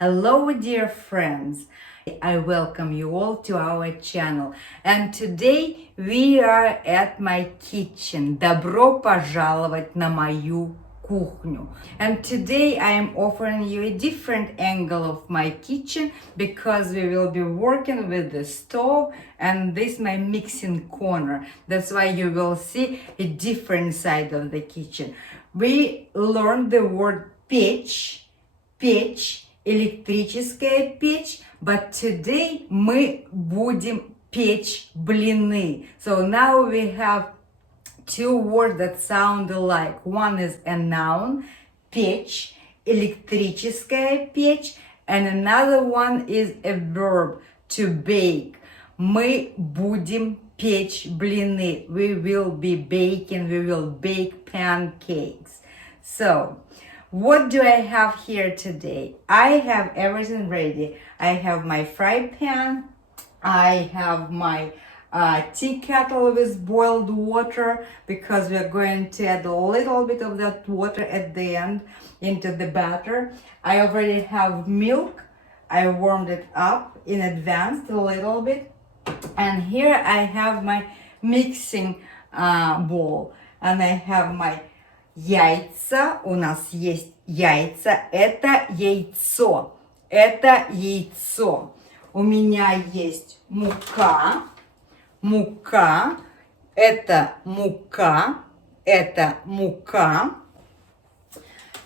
Hello dear friends, I welcome you all to our channel, and today we are at my kitchen. Добро пожаловать на мою кухню. And today I am offering you a different angle of my kitchen because we will be working with the stove and this my mixing corner. That's why you will see a different side of the kitchen. We learned the word печь, электрическая печь, but today мы будем печь блины. So now we have two words that sound alike. One is a noun, печь, электрическая печь, and another one is a verb, to bake. Мы будем печь блины. We will be baking, we will bake pancakes. So, what do I have here today? I have everything ready. I have my fry pan. I have my tea kettle with boiled water because we're going to add a little bit of that water at the end into the batter. I already have milk. I warmed it up in advance a little bit. And here I have my mixing bowl. And I have my яйца. У нас есть яйца. Это яйцо. Это яйцо. У меня есть мука. Мука. Это мука. Это мука.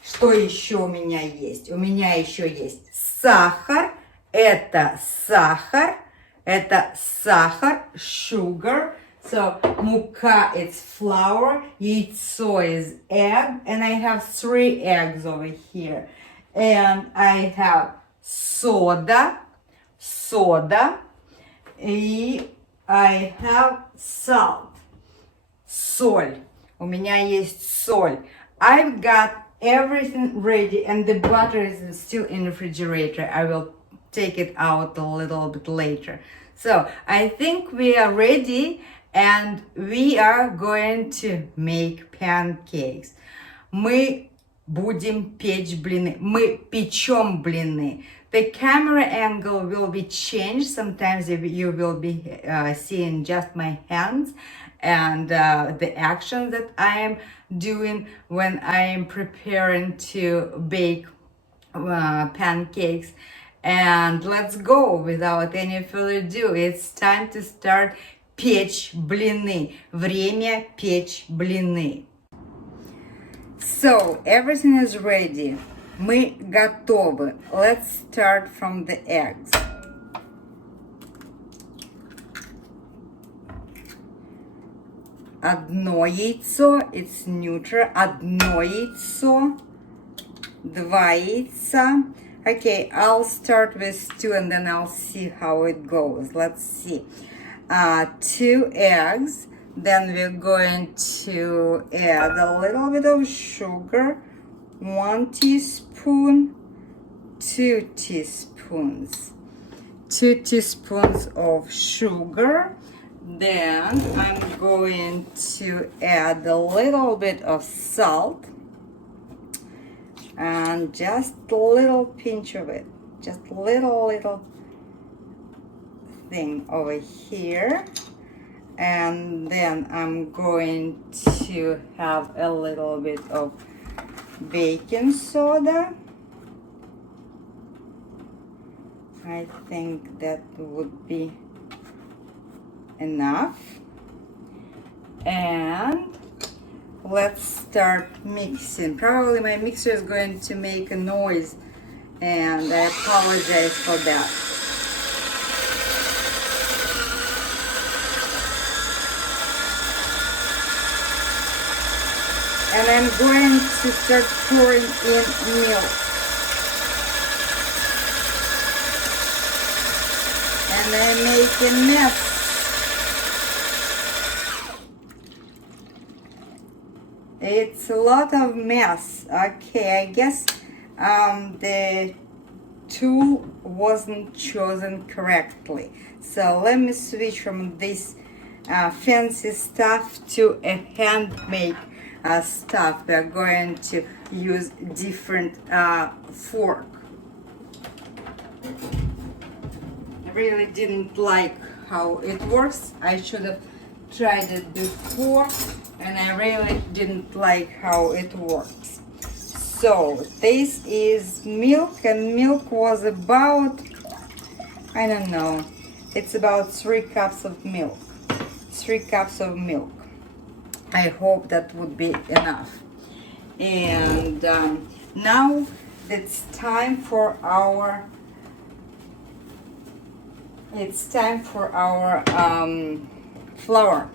Что еще у меня есть? У меня еще есть сахар. Это сахар. Это сахар. Sugar. So, мука is flour, яйцо is egg, and I have 3 eggs over here. And I have soda, и I have salt, соль. У меня есть соль. I've got everything ready, and the butter is still in the refrigerator. I will take it out a little bit later. So, I think we are ready. And we are going to make pancakes. Мы будем печь блины. Мы печем блины. The camera angle will be changed. Sometimes you will be seeing just my hands and the action that I am doing when I am preparing to bake pancakes. And let's go without any further ado. It's time to start печь блины. Время печь блины. So, everything is ready. Мы готовы. Let's start from the eggs. Одно яйцо, it's neutral. Одно яйцо. Два яйца. Okay, I'll start with 2 and then I'll see how it goes. Let's see. 2 eggs, then we're going to add a little bit of sugar, 1 teaspoon, 2 teaspoons, 2 teaspoons of sugar. Then I'm going to add a little bit of salt and just a little pinch of it, just little thing over here. And then I'm going to have a little bit of baking soda. I think that would be enough. And let's start mixing. Probably my mixer is going to make a noise and I apologize for that. And I'm going to start pouring in milk. And I make a mess. It's a lot of mess. Okay, I guess the tool wasn't chosen correctly. So let me switch from this fancy stuff to a handmade stuff. We're going to use different fork. really didn't like how it works. I should have tried it before, and I really didn't like how it works. So this is milk, and milk was about, I don't know, it's about 3 cups of milk. 3 cups of milk. I hope that would be enough. And now it's time for our flour.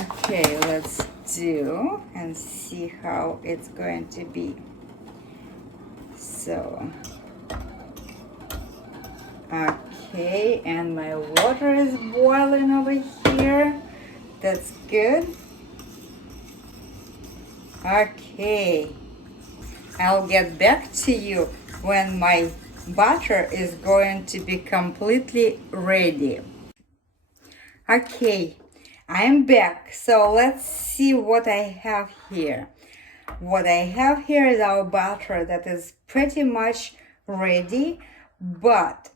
Okay, let's do and see how it's going to be. So, okay, and my water is boiling over here. That's good. Okay, I'll get back to you when my butter is going to be completely ready. Okay, I'm back. So let's see what I have here. What I have here is our butter that is pretty much ready, but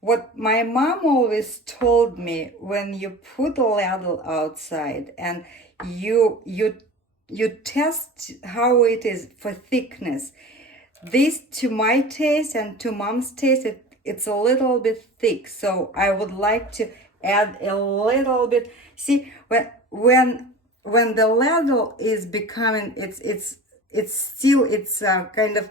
what my mom always told me, when you put a ladle outside and you test how it is for thickness. This, to my taste and to mom's taste, it's a little bit thick. So I would like to add a little bit. See, when the ladle is becoming, it's still kind of,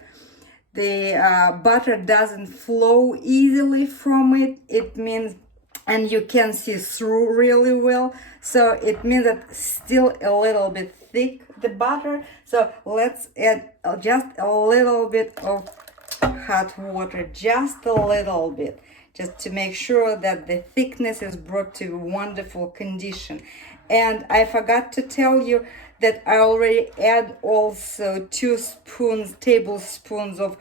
the butter doesn't flow easily from it. It means, and you can see through really well. So it means that still a little bit thick, the butter. So let's add just a little bit of hot water, just a little bit, just to make sure that the thickness is brought to wonderful condition. And I forgot to tell you that I already add also 2 tablespoons of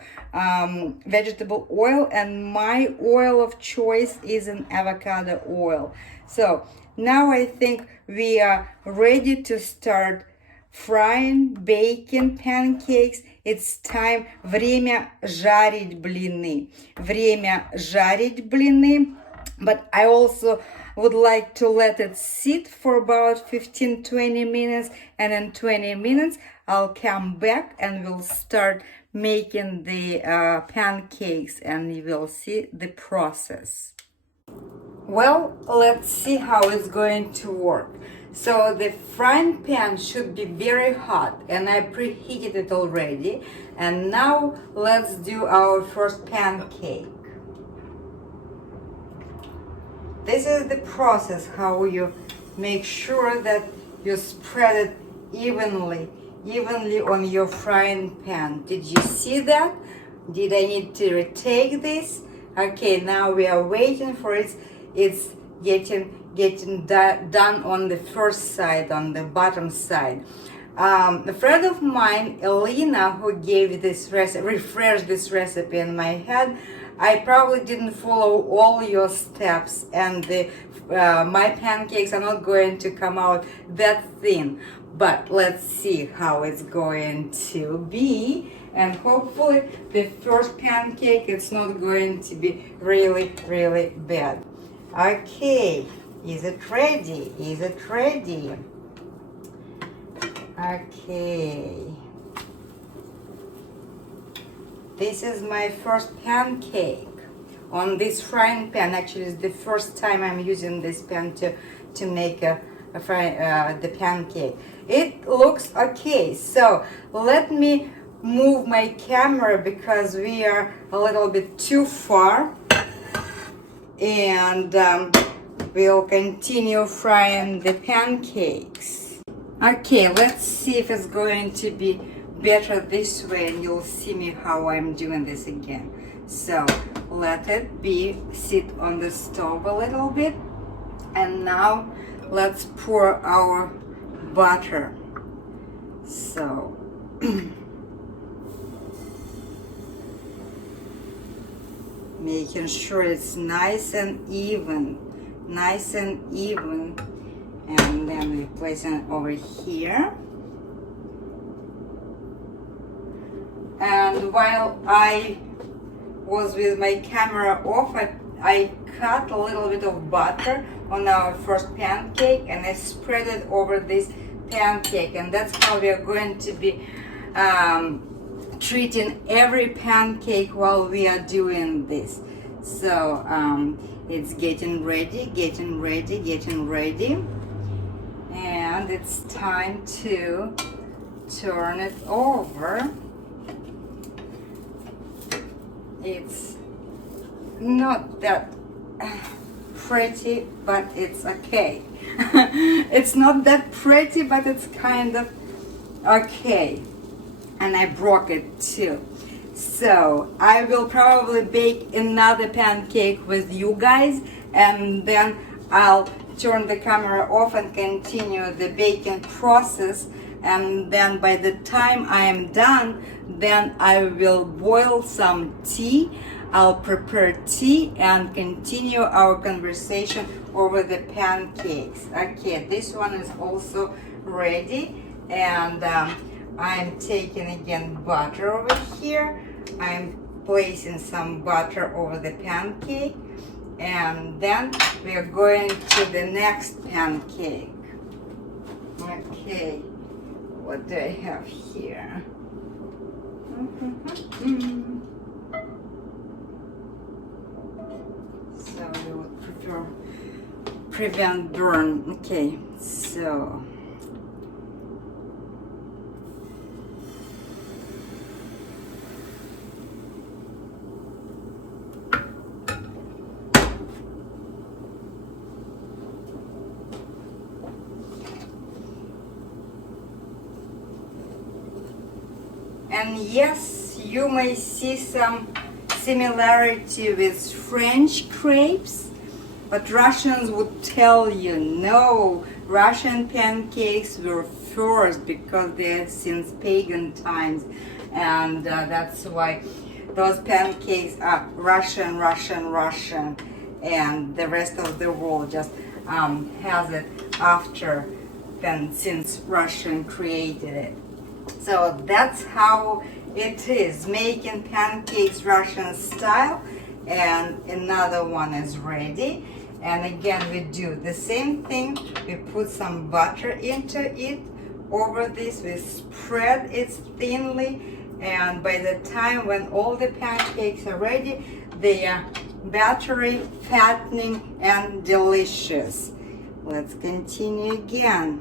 vegetable oil, and my oil of choice is an avocado oil. So now I think we are ready to start frying, baking pancakes. It's time. Время жарить блины. Время жарить блины. But I also would like to let it sit for about 15-20 minutes, and in 20 minutes I'll come back and we'll start making the pancakes, and you will see the process. Well, let's see how it's going to work. So the frying pan should be very hot, and I preheated it already. And now let's do our first pancake. This is the process, how you make sure that you spread it evenly on your frying pan. Did you see that? Did I need to retake this? Okay, now we are waiting for it. It's getting done on the first side, on the bottom side. A friend of mine, Elena, who gave this recipe, refreshed this recipe in my head. I probably didn't follow all your steps, and my pancakes are not going to come out that thin. But let's see how it's going to be, and hopefully the first pancake, it's not going to be really, really bad. Okay, is it ready? Is it ready? Okay. This is my first pancake on this frying pan. Actually, it's the first time I'm using this pan to make the pancake. It looks okay. So let me move my camera because we are a little bit too far, and we'll continue frying the pancakes. Okay, let's see if it's going to be better this way, and you'll see me how I'm doing this again. So let it sit on the stove a little bit, and now let's pour our butter. So making sure it's nice and even, and then we place it over here. And while I was with my camera off, I cut a little bit of butter on our first pancake and I spread it over this pancake, and that's how we are going to be treating every pancake while we are doing this. So it's getting ready, and it's time to turn it over. It's not that pretty, but it's okay. It's not that pretty, but it's kind of okay. And I broke it too. So I will probably bake another pancake with you guys, and then I'll turn the camera off and continue the baking process. And then by the time I am done, then I will boil some tea. I'll prepare tea and continue our conversation over the pancakes. Okay, this one is also ready, and I'm taking again butter over here. I'm placing some butter over the pancake, and then we are going to the next pancake. Okay, what do I have here? So we would prevent burn. Okay, so and yes, you may see some similarity with French crepes, but Russians would tell you no, Russian pancakes were first because they're since pagan times, and that's why those pancakes are Russian, and the rest of the world just has it after then, since Russian created it. So that's how it is, making pancakes Russian style. And another one is ready, and again we do the same thing. We put some butter into it. Over this we spread it thinly, and by the time when all the pancakes are ready, they are buttery, fattening, and delicious. Let's continue again.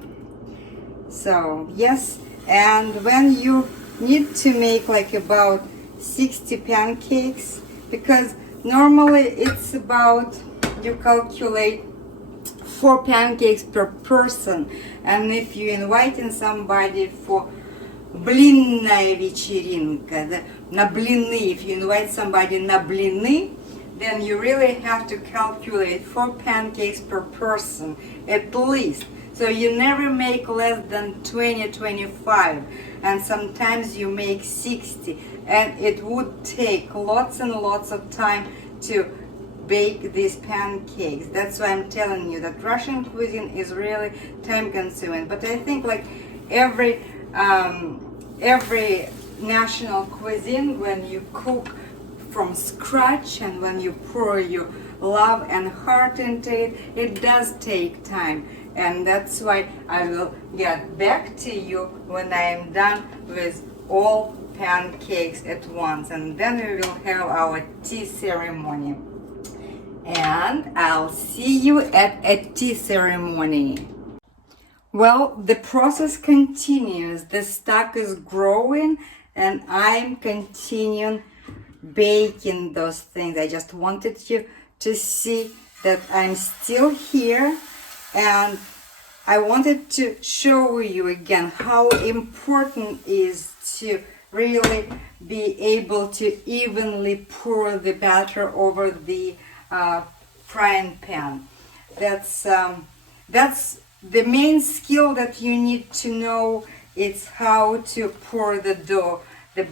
So yes, and when you need to make like about 60 pancakes, because normally it's about, you calculate 4 pancakes per person, and if you're inviting somebody for блинная вечеринка, на блины, if you invite somebody на блины, then you really have to calculate 4 pancakes per person at least. So you never make less than 20-25, and sometimes you make 60, and it would take lots and lots of time to bake these pancakes. That's why I'm telling you that Russian cuisine is really time consuming. But I think like every national cuisine, when you cook from scratch and when you pour your love and heart into it, it does take time. And that's why I will get back to you when I am done with all pancakes at once, and then we will have our tea ceremony. And I'll see you at a tea ceremony. Well, the process continues. The stock is growing, and I'm continuing baking those things. I just wanted you to see that I'm still here, and I wanted to show you again how important it is to really be able to evenly pour the batter over the frying pan. That's the main skill that you need to know. It's how to pour the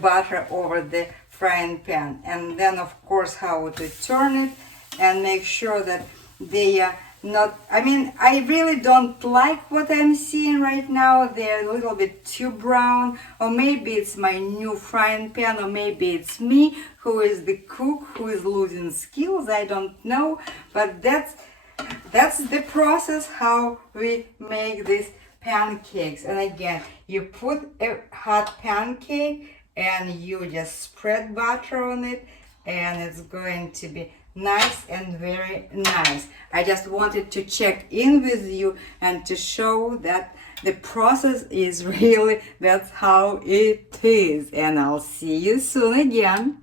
butter over the frying pan, and then of course how to turn it and make sure that they are not, I mean, I really don't like what I'm seeing right now. They're a little bit too brown, or maybe it's my new frying pan, or maybe it's me who is the cook who is losing skills. I don't know, but that's the process how we make these pancakes. And again, you put a hot pancake and you just spread butter on it, and it's going to be nice and very nice. I just wanted to check in with you and to show that the process is really, that's how it is. And I'll see you soon again.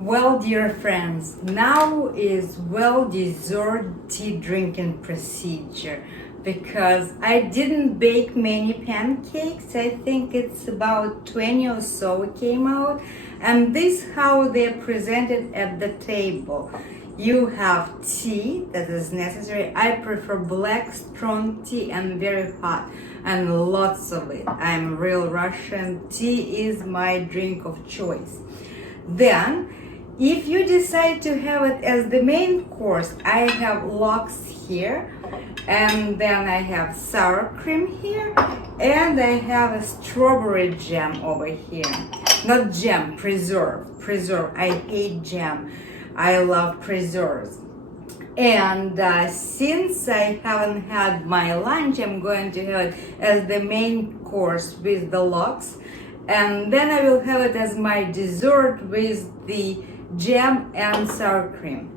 Well, dear friends, now is well-deserved tea drinking procedure, because I didn't bake many pancakes. I think it's about 20 or so came out, and this is how they're presented at the table. You have tea that is necessary. I prefer black strong tea and very hot, and lots of it. I'm real Russian. Tea is my drink of choice. Then, if you decide to have it as the main course, I have lox here, and then I have sour cream here, and I have a strawberry jam over here. Not jam, preserve. I hate jam. I love preserves. And since I haven't had my lunch, I'm going to have it as the main course with the lox, and then I will have it as my dessert with the jam and sour cream.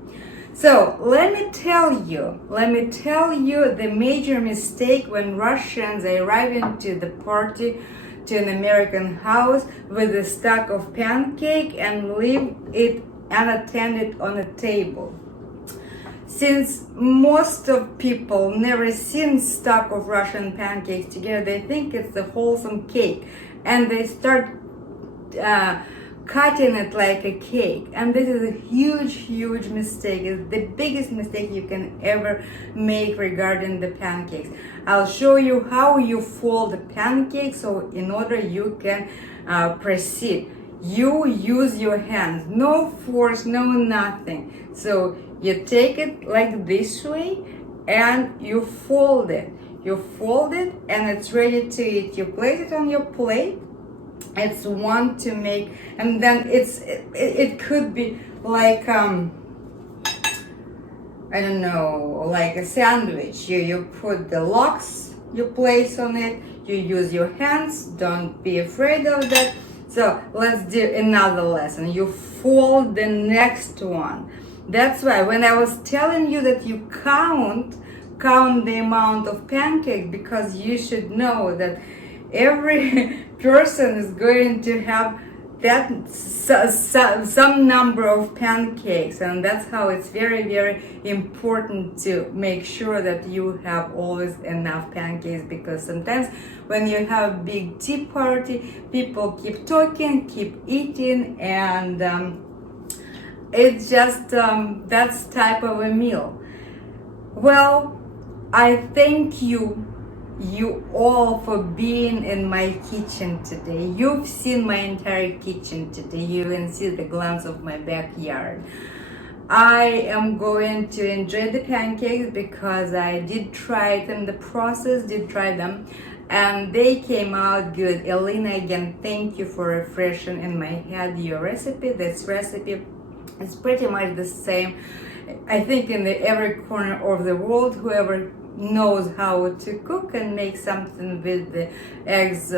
So let me tell you the major mistake when Russians arrive into the party to an American house with a stack of pancake and leave it unattended on a table. Since most of people never seen stack of Russian pancakes together, they think it's a wholesome cake, and they start cutting it like a cake. And this is a huge mistake. It's the biggest mistake you can ever make regarding the pancakes. I'll show you how you fold the pancake, so in order you can proceed. You use your hands, no force, no nothing. So you take it like this way and you fold it. You fold it and it's ready to eat. You place it on your plate. It's one to make, and then it could be like I don't know, like a sandwich. You put the lox, you place on it, you use your hands, don't be afraid of that. So let's do another lesson. You fold the next one. That's why when I was telling you that you count the amount of pancake, because you should know that every person is going to have that some number of pancakes, and that's how it's very important to make sure that you have always enough pancakes, because sometimes when you have a big tea party, people keep talking, keep eating, and it's just that's type of a meal. Well, I thank you all for being in my kitchen today. You've seen my entire kitchen today. You can see the glance of my backyard. I am going to enjoy the pancakes because I did try it in the process, and they came out good. Elena, again, thank you for refreshing in my head your recipe. This recipe is pretty much the same, I think, in every corner of the world. Whoever knows how to cook and make something with the eggs,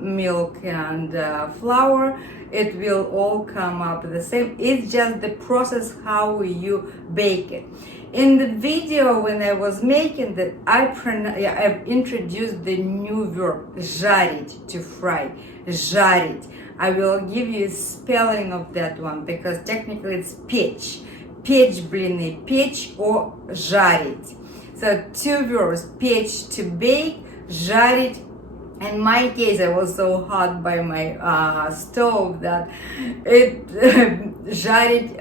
milk, and flour, it will all come up the same. It's just the process how you bake it. In the video when I was making that, I've introduced the new verb жарить, to fry, жарить. I will give you a spelling of that one because technically it's печь блины, печь or жарить. So two verbs, печь to bake, жарить. In my case, I was so hot by my stove that жарить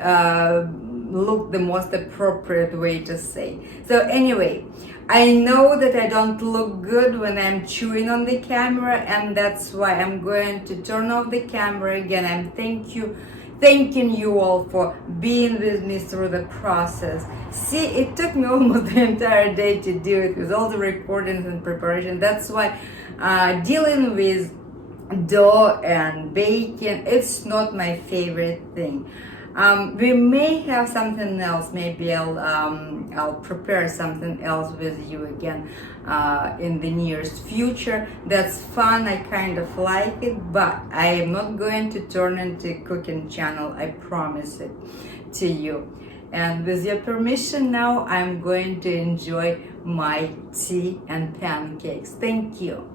looked the most appropriate way to say. So anyway, I know that I don't look good when I'm chewing on the camera, and that's why I'm going to turn off the camera again. And thank thanking you all for being with me through the process. See, it took me almost the entire day to do it with all the recordings and preparation. That's why dealing with dough and baking, it's not my favorite thing. We may have something else. Maybe I'll prepare something else with you again in the nearest future. That's fun. I kind of like it, but I am not going to turn into a cooking channel. I promise it to you. And with your permission, now I'm going to enjoy my tea and pancakes. Thank you.